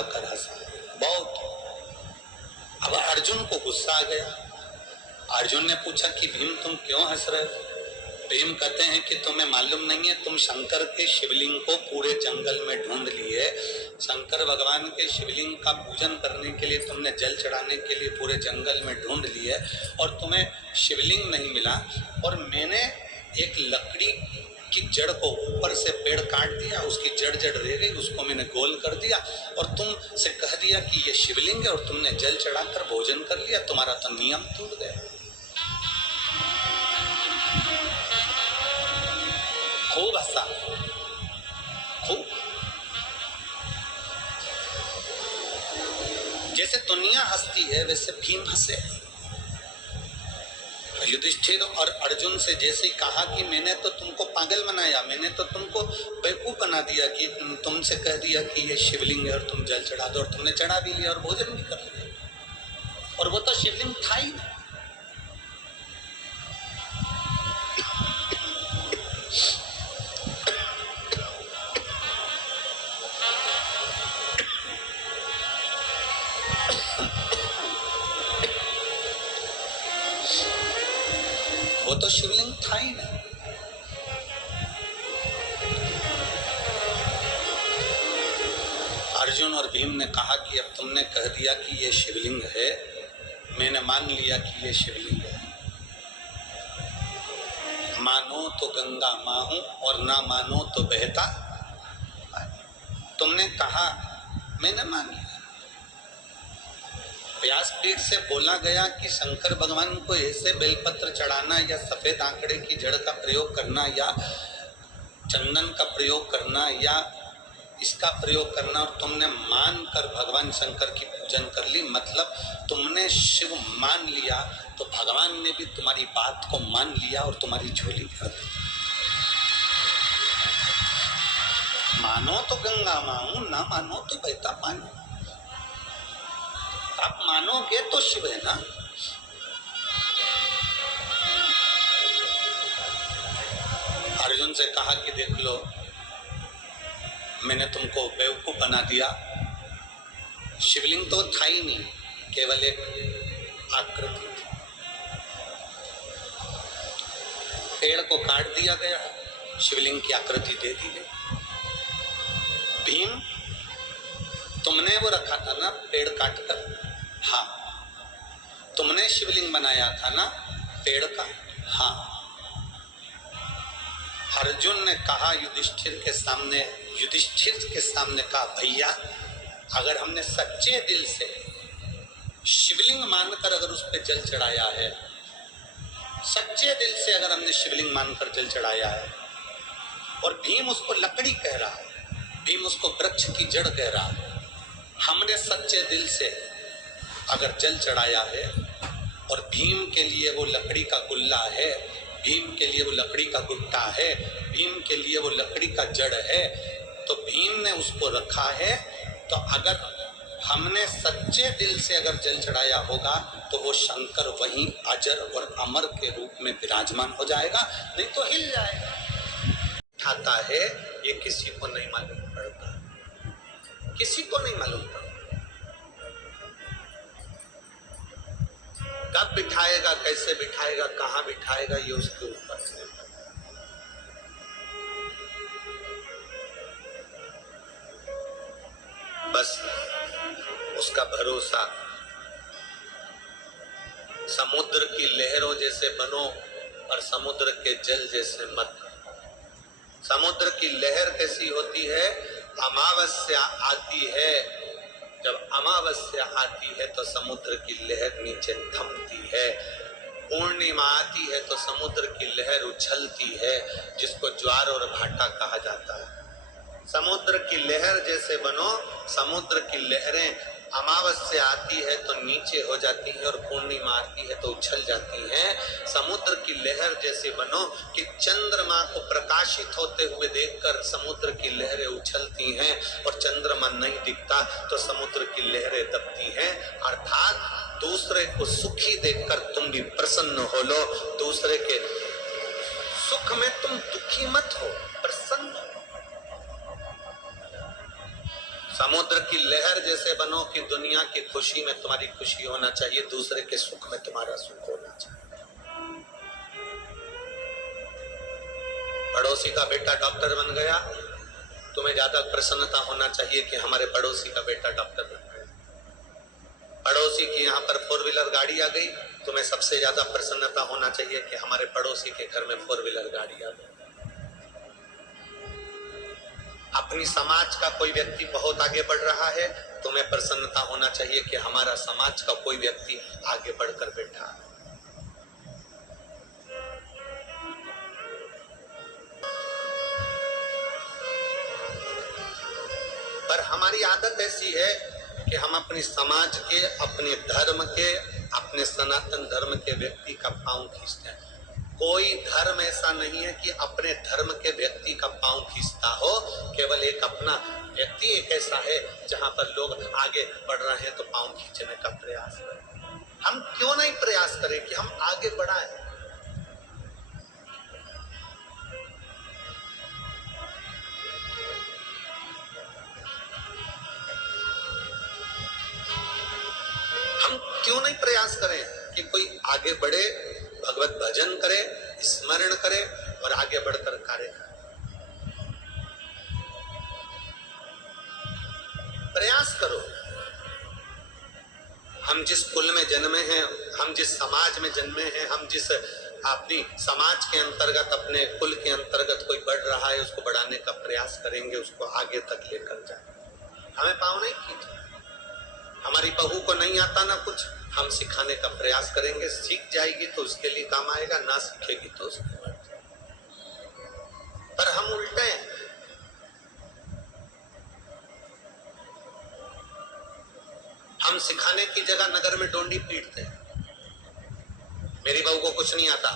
लगाकर हंसा बहुत। अब अर्जुन को गुस्सा आ गया। अर्जुन ने पूछा कि भीम तुम क्यों हंस रहे हो? भीम कहते हैं कि तुम्हें मालूम नहीं है, तुम शंकर के शिवलिंग को पूरे जंगल में ढूंढ लिए, शंकर भगवान के शिवलिंग का पूजन करने के लिए तुमने जल चढ़ाने के लिए पूरे जंगल में ढूंढ लिए और तुम्हें शिवलिंग नहीं मिला, और मैंने एक लकड़ी की जड़ को ऊपर से पेड़ काट दिया, उसकी जड़ रह गई, उसको मैंने गोल कर दिया और तुम से कह दिया कि ये शिवलिंग है और तुमने जल चढ़ाकर भोजन कर लिया, तुम्हारा तो नियम टूट गया। खूब हंसा, खूब। जैसे दुनिया हंसती है वैसे भीम हंसे। युधिष्ठिर और अर्जुन से जैसे ही कहा कि मैंने तो तुमको पागल बनाया, मैंने तो तुमको बेवकूफ बना दिया कि तुमसे कह दिया कि ये शिवलिंग है और तुम जल चढ़ा दो, और तुमने चढ़ा भी लिया और भोजन भी कर लिया, और वो तो शिवलिंग था ही नहीं। वो तो शिवलिंग था ही नहीं। अर्जुन और भीम ने कहा कि अब तुमने कह दिया कि ये शिवलिंग है, मैंने मान लिया कि ये शिवलिंग है, मानो तो गंगा मां हूं और ना मानो तो बहता। तुमने कहा, मैंने मान लिया। व्यासपीठ से बोला गया कि शंकर भगवान को ऐसे बेलपत्र चढ़ाना या सफेद आंकड़े की जड़ का प्रयोग करना या चंदन का प्रयोग करना या इसका प्रयोग करना, और तुमने मानकर भगवान शंकर की पूजन कर ली, मतलब तुमने शिव मान लिया तो भगवान ने भी तुम्हारी बात को मान लिया और तुम्हारी झोली भर दी। मानो तो गंगा माऊं, ना मानो तो बहता पानी। आप मानोगे तो शिव है ना। अर्जुन से कहा कि देख लो, मैंने तुमको बेवकूफ बना दिया, शिवलिंग तो था ही नहीं, केवल एक आकृति थी, पेड़ को काट दिया गया, शिवलिंग की आकृति दे दी गई। भीम, तुमने वो रखा था ना पेड़ काट कर? हाँ। तुमने शिवलिंग बनाया था ना पेड़ का? हाँ। अर्जुन ने कहा युधिष्ठिर के सामने कहा, भैया अगर हमने सच्चे दिल से शिवलिंग मानकर अगर उस पर जल चढ़ाया है, सच्चे दिल से अगर हमने शिवलिंग मानकर जल चढ़ाया है, और भीम उसको लकड़ी कह रहा है, भीम उसको वृक्ष की जड़ कह रहा है, हमने सच्चे दिल से अगर जल चढ़ाया है और भीम के लिए वो लकड़ी का गुल्ला है, भीम के लिए वो लकड़ी का गुट्टा है, भीम के लिए वो लकड़ी का जड़ है, तो भीम ने उसको रखा है, तो अगर हमने सच्चे दिल से अगर जल चढ़ाया होगा तो वो शंकर वहीं अजर और अमर के रूप में विराजमान हो जाएगा, नहीं तो हिल जाएगा। खाता है ये किसी को नहीं मालूम पड़ता, किसी को नहीं मालूम पड़ता। कब बिठाएगा, कैसे बिठाएगा, कहाँ बिठाएगा, ये उसके ऊपर है। बस उसका भरोसा समुद्र की लहरों जैसे बनो और समुद्र के जल जैसे मत। समुद्र की लहर कैसी होती है? अमावस्या आती है, जब अमावस्या आती है तो समुद्र की लहर नीचे थमती है, पूर्णिमा आती है तो समुद्र की लहर उछलती है, जिसको ज्वार और भाटा कहा जाता है। समुद्र की लहर जैसे बनो, समुद्र की लहरें अमावस्या आती है तो नीचे हो जाती है और पूर्णिमा आती है तो उछल जाती हैं। समुद्र की लहर जैसे बनो कि चंद्रमा को प्रकाशित होते हुए देखकर समुद्र की लहरें उछलती हैं, और चंद्रमा नहीं दिखता तो समुद्र की लहरें दबती हैं। अर्थात दूसरे को सुखी देखकर तुम भी प्रसन्न हो लो, दूसरे के सुख में तुम दुखी मत हो, प्रसन्न हो। समुद्र की लहर जैसे बनो कि दुनिया की खुशी में तुम्हारी खुशी होना चाहिए, दूसरे के सुख में तुम्हारा सुख होना चाहिए। पड़ोसी का बेटा डॉक्टर बन गया, तुम्हें ज्यादा प्रसन्नता होना चाहिए कि हमारे पड़ोसी का बेटा डॉक्टर बन गया। पड़ोसी की यहाँ पर 4 व्हीलर गाड़ी आ गई, तुम्हें सबसे ज्यादा प्रसन्नता होना चाहिए कि हमारे पड़ोसी के घर में 4 व्हीलर गाड़ी आ गई। अपनी समाज का कोई व्यक्ति बहुत आगे बढ़ रहा है, तुम्हें प्रसन्नता होना चाहिए कि हमारा समाज का कोई व्यक्ति आगे बढ़कर बैठा है। पर हमारी आदत ऐसी है कि हम अपनी समाज के, अपने धर्म के, अपने सनातन धर्म के व्यक्ति का पांव खींचते हैं। कोई धर्म ऐसा नहीं है कि अपने धर्म के व्यक्ति का पांव खींचता हो। केवल एक अपना व्यक्ति एक ऐसा है जहां पर लोग आगे बढ़ रहे हैं तो पांव खींचने का प्रयास करें। हम क्यों नहीं प्रयास करें कि हम आगे बढ़ाएं? हम क्यों नहीं प्रयास करें कि कोई आगे बढ़े, भगवत भजन करे, स्मरण करे और आगे बढ़कर कार्य करे? प्रयास करो। हम जिस कुल में जन्मे हैं, हम जिस समाज में जन्मे हैं, हम जिस अपनी समाज के अंतर्गत, अपने कुल के अंतर्गत कोई बढ़ रहा है, उसको बढ़ाने का प्रयास करेंगे, उसको आगे तक लेकर जाए। हमें पाँव नहीं खींचना। हमारी बहू को नहीं आता ना कुछ, हम सिखाने का प्रयास करेंगे। सीख जाएगी तो उसके लिए काम आएगा, ना सीखेगी तो उसके बाद। पर हम उल्टे हैं। हम सिखाने की जगह नगर में डोंडी पीटते हैं। मेरी बहू को कुछ नहीं आता,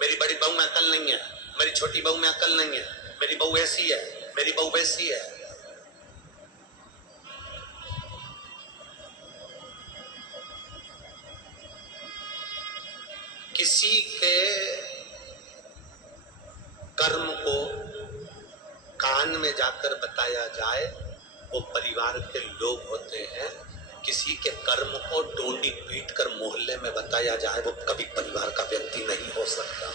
मेरी बड़ी बहू में अकल नहीं है, मेरी छोटी बहू में अकल नहीं है, मेरी बहू ऐसी है, मेरी बहू वैसी है। किसी के कर्म को कान में जाकर बताया जाए वो परिवार के लोग होते हैं। किसी के कर्म को डोंडी पीट कर मोहल्ले में बताया जाए वो कभी परिवार का व्यक्ति नहीं हो सकता।